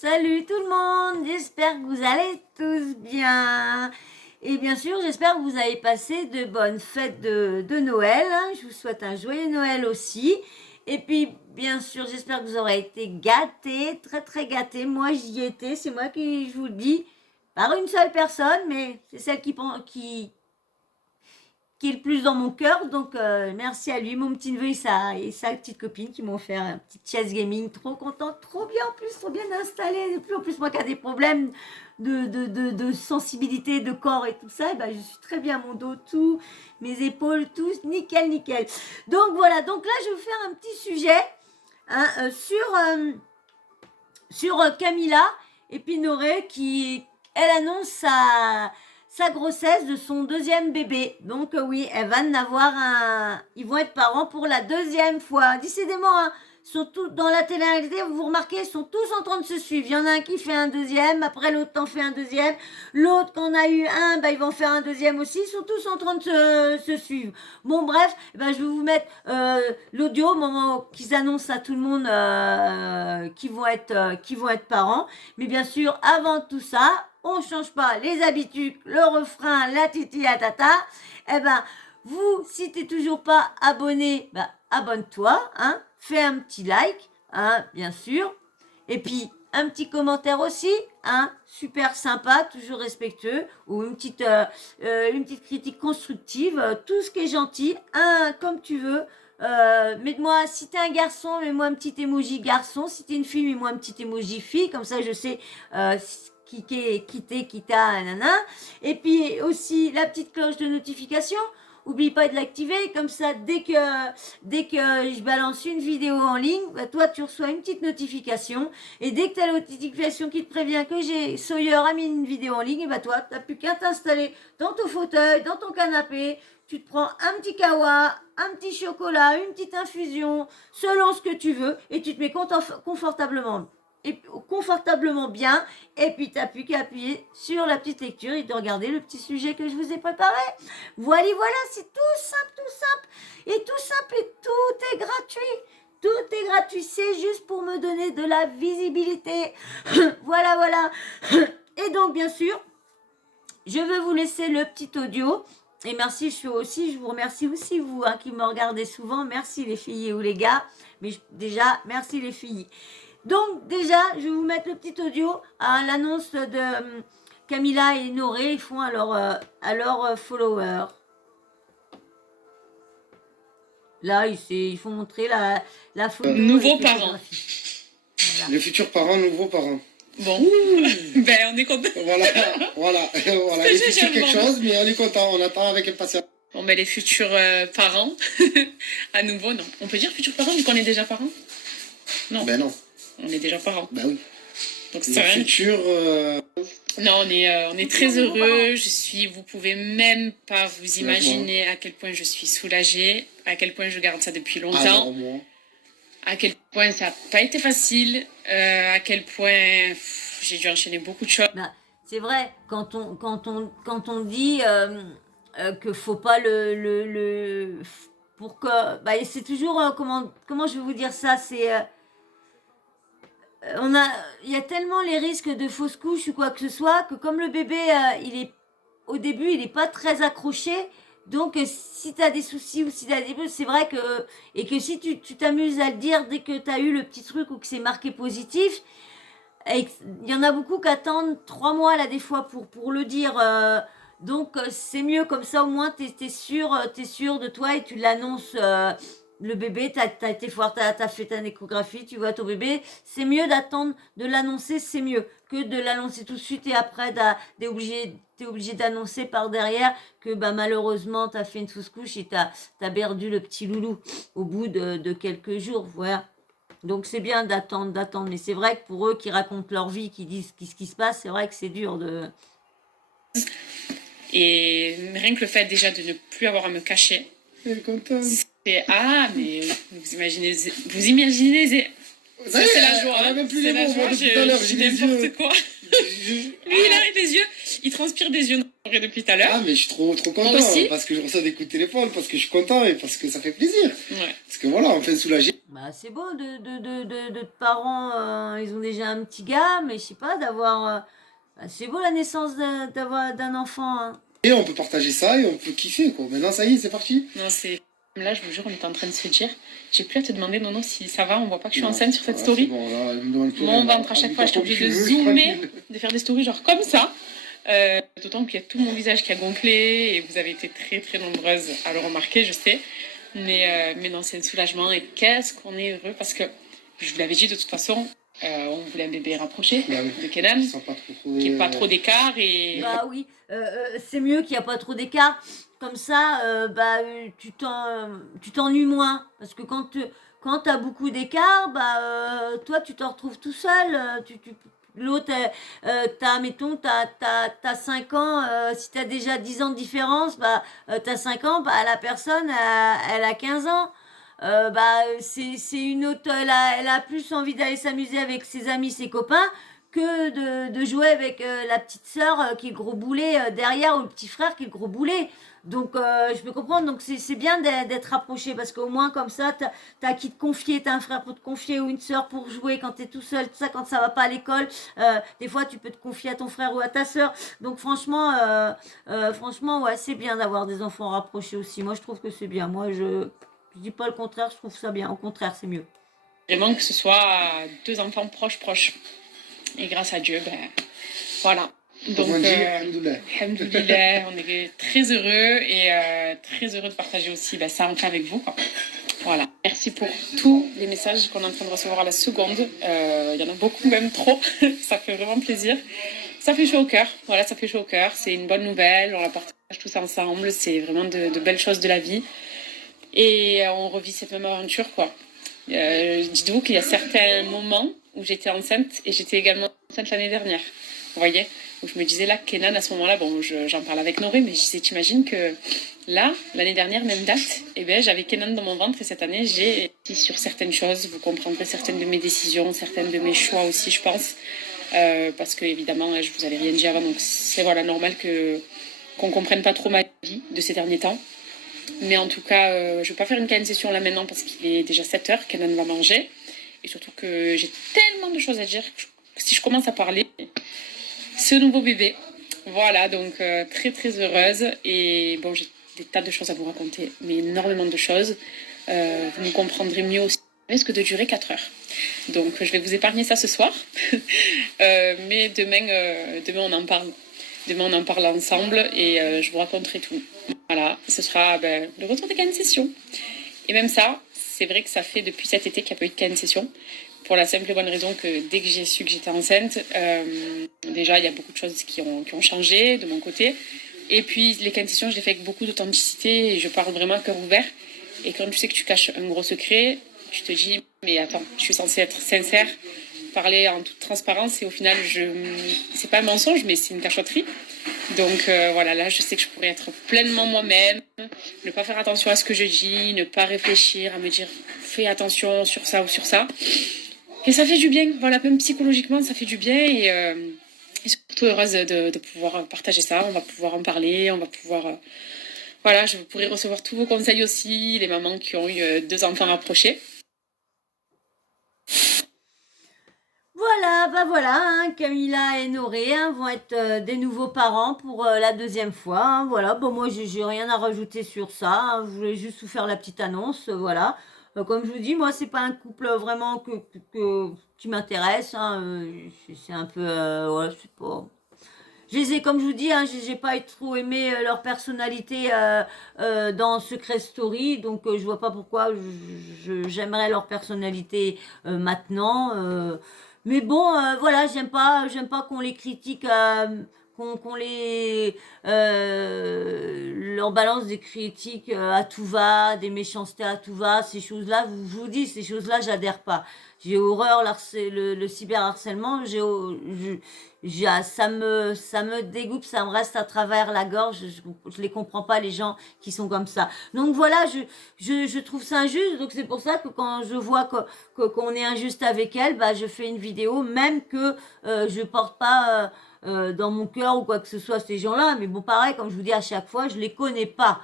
Salut tout le monde, j'espère que vous allez tous bien. Et bien sûr, j'espère que vous avez passé de bonnes fêtes de Noël. Je vous souhaite un joyeux Noël aussi. Et puis, bien sûr, j'espère que vous aurez été gâtés, très très gâtés. Moi, j'y étais, c'est moi qui je vous le dis, par une seule personne, mais c'est celle qui est le plus dans mon cœur. Donc, merci à lui, mon petit neveu et sa petite copine qui m'ont fait un petit chess gaming. Trop contente, trop bien en plus, trop bien installé. Et puis, en plus, moi qui a des problèmes de sensibilité, de corps et tout ça, et ben, je suis très bien, mon dos, tout, mes épaules, tout, nickel, nickel. Donc, voilà. Donc là, je vais vous faire un petit sujet sur Camilla Épinaré qui, elle annonce sa grossesse de son deuxième bébé. Donc oui, elle va en avoir un... Ils vont être parents pour la deuxième fois. Décidément, hein, sont tous dans la télé-réalité, vous remarquez, ils sont tous en train de se suivre. Il y en a un qui fait un deuxième, après l'autre en fait un deuxième. L'autre, quand on a eu un, bah, ils vont faire un deuxième aussi. Ils sont tous en train de se suivre. Bon, bref, bah, je vais vous mettre l'audio au moment qu'ils annoncent à tout le monde qu'ils vont être parents. Mais bien sûr, avant tout ça, on change pas les habitudes, le refrain, la titi, la tata. Eh ben, vous, si t'es toujours pas abonné, bah, abonne-toi, hein. Fais un petit like, hein, bien sûr. Et puis, un petit commentaire aussi, hein, super sympa, toujours respectueux, ou une petite critique constructive, tout ce qui est gentil, hein, comme tu veux. Mets-moi, si t'es un garçon, mets-moi un petit emoji garçon. Si t'es une fille, mets-moi un petit emoji fille, comme ça je sais qui t'es, qui t'a, nanana. Et puis aussi la petite cloche de notification. Oublie pas de l'activer, comme ça, dès que je balance une vidéo en ligne, bah, toi, tu reçois une petite notification. Et dès que tu as la notification qui te prévient que Sawyer a mis une vidéo en ligne, et bah, toi, tu n'as plus qu'à t'installer dans ton fauteuil, dans ton canapé. Tu te prends un petit kawa, un petit chocolat, une petite infusion, selon ce que tu veux, et tu te mets confortablement bien, et puis tu n'as plus qu'à appuyer sur la petite lecture et de regarder le petit sujet que je vous ai préparé. Voilà, c'est tout simple, et tout est gratuit. Tout est gratuit, c'est juste pour me donner de la visibilité. Voilà. Et donc, bien sûr, je vais vous laisser le petit audio. Et merci, je vous remercie aussi, vous, hein, qui me regardez souvent. Merci les filles ou les gars. Mais déjà, merci les filles. Donc, déjà, je vais vous mettre le petit audio à l'annonce de Camilla et Noré. Ils font à leurs followers. Là, ils font montrer la photo. Nouveaux parents. Voilà. Les futurs parents, nouveaux parents. Bon, ben on est content. Voilà. Les futurs quelque chose, mais on est content, on attend avec impatience. Bon, ben les futurs parents, à nouveau, non. On peut dire futurs parents vu qu'on est déjà parents? Non. Ben non. On est déjà parents. Ben oui. Donc c'est rien. Futurs... Non, on est très heureux. Vous pouvez même pas vous imaginer à quel point je suis soulagée, à quel point je garde ça depuis longtemps, à quel point ça n'a pas été facile, à quel point j'ai dû enchaîner beaucoup de choses. Bah, c'est vrai, quand on dit que faut pas pour que... Bah, c'est toujours... comment je vais vous dire ça? C'est... il y a tellement les risques de fausse couche ou quoi que ce soit que comme le bébé, au début, il est pas très accroché. Donc, si tu as des soucis ou si tu as des... C'est vrai que... Et que si tu t'amuses à le dire dès que tu as eu le petit truc ou que c'est marqué positif, il y en a beaucoup qui attendent 3 mois là des fois pour le dire. Donc, c'est mieux comme ça, au moins, t'es sûr de toi et tu l'annonces... le bébé, t'as été voir, t'as fait ta échographie, tu vois ton bébé. C'est mieux d'attendre de l'annoncer, c'est mieux que de l'annoncer tout de suite et après t'es obligé d'annoncer par derrière que bah, malheureusement t'as fait une fausse couche et t'as perdu le petit loulou au bout de quelques jours. Voilà. Donc c'est bien d'attendre. Mais c'est vrai que pour eux qui racontent leur vie, qui disent ce qui se passe, c'est vrai que c'est dur de... Et rien que le fait déjà de ne plus avoir à me cacher. Elle est contente. Mais vous imaginez, ça, c'est la joie. Elle a même plus les mots, je dis n'importe quoi. Lui, il arrête les yeux. Il transpire des yeux depuis tout à l'heure. Ah, mais je suis trop content, parce que je reçois des coups de téléphone, parce que je suis content et parce que ça fait plaisir. Ouais. Parce que voilà, enfin soulagé. Bah, c'est beau de parents, ils ont déjà un petit gars, mais je sais pas, d'avoir... c'est beau la naissance d'un enfant. Hein. Et on peut partager ça et on peut kiffer, quoi. Maintenant, ça y est, c'est parti. Non, c'est... Là, je vous jure, on est en train de se dire, j'ai plus à te demander, Nono, si ça va, on voit pas que je suis enceinte sur cette story. Bon, là, mon ventre, à chaque fois, j'étais obligée de zoomer, de faire des stories genre comme ça. D'autant qu'il y a tout mon visage qui a gonflé et vous avez été très très nombreuses à le remarquer, je sais. Mais non, c'est un soulagement et qu'est-ce qu'on est heureux parce que, je vous l'avais dit de toute façon, on voulait un bébé rapproché de Kenan, qui n'est pas trop d'écart. Et... Bah oui, c'est mieux qu'il n'y a pas trop d'écart. Comme ça, tu t'ennuies moins. Parce que quand tu as beaucoup d'écart, toi, tu te retrouves tout seul. L'autre, mettons, t'as 5 ans, si t'as déjà 10 ans de différence, t'as 5 ans, la personne, elle a 15 ans. C'est une autre, elle a plus envie d'aller s'amuser avec ses amis, ses copains, que de jouer avec la petite sœur qui est le gros boulet derrière, ou le petit frère qui est le gros boulet. Donc, je peux comprendre. Donc, c'est bien d'être rapproché parce qu'au moins, comme ça, t'as qui te confier, t'as un frère pour te confier ou une sœur pour jouer quand t'es tout seul, tout ça, quand ça va pas à l'école. Des fois, tu peux te confier à ton frère ou à ta sœur. Donc, franchement, ouais, c'est bien d'avoir des enfants rapprochés aussi. Moi, je trouve que c'est bien. Moi, je dis pas le contraire, je trouve ça bien. Au contraire, c'est mieux. Vraiment que ce soit 2 enfants proches. Et grâce à Dieu, voilà. Donc, alhamdoulilah, on est très heureux et très heureux de partager aussi ça enfin avec vous. Quoi. Voilà. Merci pour tous les messages qu'on est en train de recevoir à la seconde. Il y en a beaucoup, même trop. Ça fait vraiment plaisir. Ça fait chaud au cœur. Voilà, ça fait chaud au cœur. C'est une bonne nouvelle. On la partage tous ensemble. C'est vraiment de belles choses de la vie. Et on revit cette même aventure, quoi. Dites-vous qu'il y a certains moments où j'étais enceinte et j'étais également enceinte l'année dernière. Vous voyez, où je me disais là, Kenan, à ce moment-là, bon, j'en parle avec Noré, mais je disais, t'imagines que là, l'année dernière, même date, j'avais Kenan dans mon ventre et cette année, j'ai été sur certaines choses. Vous comprendrez certaines de mes décisions, certaines de mes choix aussi, je pense. Parce que, évidemment, je vous avais rien dit avant, donc c'est normal qu'on comprenne pas trop ma vie de ces derniers temps. Mais en tout cas, je ne vais pas faire une câlin session là maintenant parce qu'il est déjà 7h, Kenan va manger. Et surtout que j'ai tellement de choses à dire que si je commence à parler, ce nouveau bébé. Voilà, donc très très heureuse. Et bon, j'ai des tas de choses à vous raconter, mais énormément de choses. Vous me comprendrez mieux aussi. Ça risque de durer 4 heures. Donc je vais vous épargner ça ce soir. Mais demain on en parle. Demain on en parle ensemble et je vous raconterai tout. Voilà, ce sera le retour des câlin sessions. Et même ça, c'est vrai que ça fait depuis cet été qu'il n'y a pas eu de câlin session. Pour la simple et bonne raison que dès que j'ai su que j'étais enceinte, déjà il y a beaucoup de choses qui ont changé de mon côté. Et puis les câlin sessions, je les fais avec beaucoup d'authenticité et je parle vraiment à cœur ouvert. Et quand tu sais que tu caches un gros secret, tu te dis, mais attends, je suis censée être sincère, parler en toute transparence et au final, c'est pas un mensonge, mais c'est une cachotterie. Donc voilà, là, je sais que je pourrais être pleinement moi-même, ne pas faire attention à ce que je dis, ne pas réfléchir, à me dire, fais attention sur ça ou sur ça. Et ça fait du bien, voilà, même psychologiquement, ça fait du bien et surtout heureuse de pouvoir partager ça. On va pouvoir en parler, on va pouvoir... voilà, je pourrai recevoir tous vos conseils aussi, les mamans qui ont eu 2 enfants rapprochés. Voilà, Camilla et Noré vont être des nouveaux parents pour la 2e fois. Voilà, bon, moi, j'ai rien à rajouter sur ça. Je voulais juste vous faire la petite annonce, voilà. Comme je vous dis, moi, c'est pas un couple vraiment qui m'intéresse. C'est un peu... ouais, c'est pas... Comme je vous dis, j'ai pas trop aimé leur personnalité dans Secret Story, donc je vois pas pourquoi j'aimerais leur personnalité maintenant. Mais bon, voilà, j'aime pas qu'on les critique, qu'on leur balance des critiques à tout va, des méchancetés à tout va, ces choses-là, je vous dis, ces choses-là, j'adhère pas. j'ai horreur le cyberharcèlement. Ça me dégoûte, ça me reste à travers la gorge. Je les comprends pas, les gens qui sont comme ça. Donc voilà, je trouve ça injuste. Donc c'est pour ça que quand je vois qu'on est injuste avec elle, bah je fais une vidéo, même que je porte pas dans mon cœur ou quoi que ce soit ces gens-là. Mais bon, pareil, comme je vous dis à chaque fois, je les connais pas.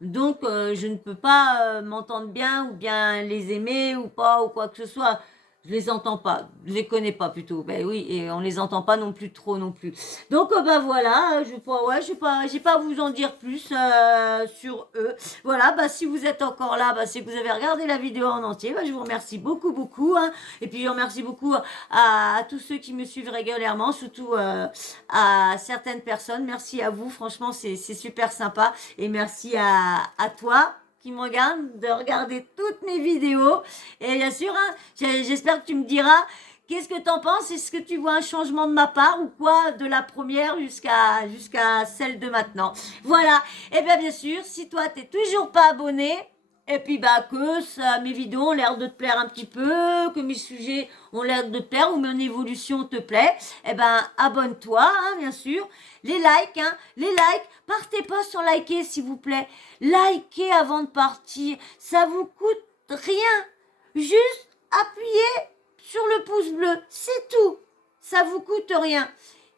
Donc je ne peux pas m'entendre bien ou bien les aimer ou pas ou quoi que ce soit. Je les entends pas, je les connais pas plutôt. Ben oui, et on les entend pas non plus trop non plus. Donc ben voilà, j'ai pas à vous en dire plus sur eux. Voilà, bah si vous êtes encore là, bah c'est que vous avez regardé la vidéo en entier. Bah, je vous remercie beaucoup beaucoup, hein. Et puis je remercie beaucoup à tous ceux qui me suivent régulièrement, surtout à certaines personnes. Merci à vous, franchement c'est super sympa. Et merci à toi qui me regarde, de regarder toutes mes vidéos. Et bien sûr, hein, j'espère que tu me diras qu'est-ce que t'en penses. Est-ce que tu vois un changement de ma part ou quoi, de la première jusqu'à celle de maintenant. Voilà. Et bien sûr, si toi t'es toujours pas abonné, et puis bah que mes vidéos ont l'air de te plaire un petit peu, que mes sujets ont l'air de te plaire ou mon évolution te plaît, et ben abonne-toi, hein, bien sûr. Les likes, partez pas sans liker s'il vous plaît. Likez avant de partir, ça vous coûte rien. Juste appuyez sur le pouce bleu, c'est tout. Ça vous coûte rien.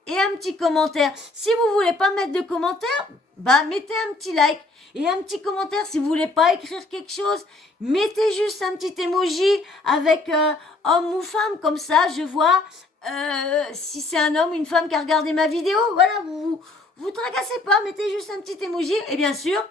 Et un petit commentaire. Si vous voulez pas mettre de commentaire, bah mettez un petit like. Et un petit commentaire, si vous voulez pas écrire quelque chose, mettez juste un petit emoji avec homme ou femme, comme ça je vois si c'est un homme ou une femme qui a regardé ma vidéo. Voilà, vous tracassez pas, mettez juste un petit emoji. Et bien sûr,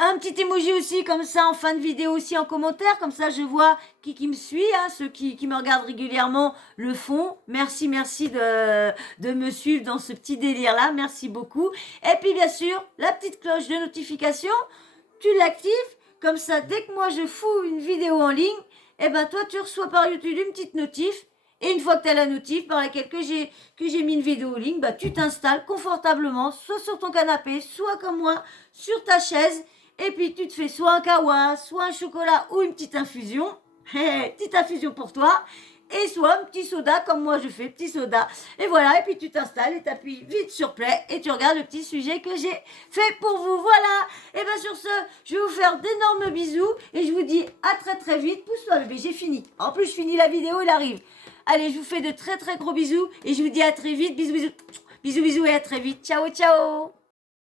un petit emoji aussi comme ça en fin de vidéo aussi en commentaire, comme ça je vois qui me suit, hein, ceux qui me regardent régulièrement le font. Merci de me suivre dans ce petit délire là, merci beaucoup. Et puis bien sûr, la petite cloche de notification, tu l'actives, comme ça dès que moi je fous une vidéo en ligne, et ben toi tu reçois par YouTube une petite notif. Et une fois que tu as la notif par laquelle que j'ai mis une vidéo en ligne, bah tu t'installes confortablement, soit sur ton canapé, soit comme moi, sur ta chaise. Et puis tu te fais soit un kawa, soit un chocolat ou une petite infusion. Petite infusion pour toi. Et soit un petit soda comme moi je fais, petit soda. Et voilà, et puis tu t'installes et t'appuies vite sur play et tu regardes le petit sujet que j'ai fait pour vous. Voilà. Et bien sur ce, je vais vous faire d'énormes bisous et je vous dis à très très vite. Pousse-toi bébé, j'ai fini. En plus je finis la vidéo, il arrive. Allez, je vous fais de très très gros bisous et je vous dis à très vite. Bisous bisous. Bisous bisous et à très vite. Ciao ciao.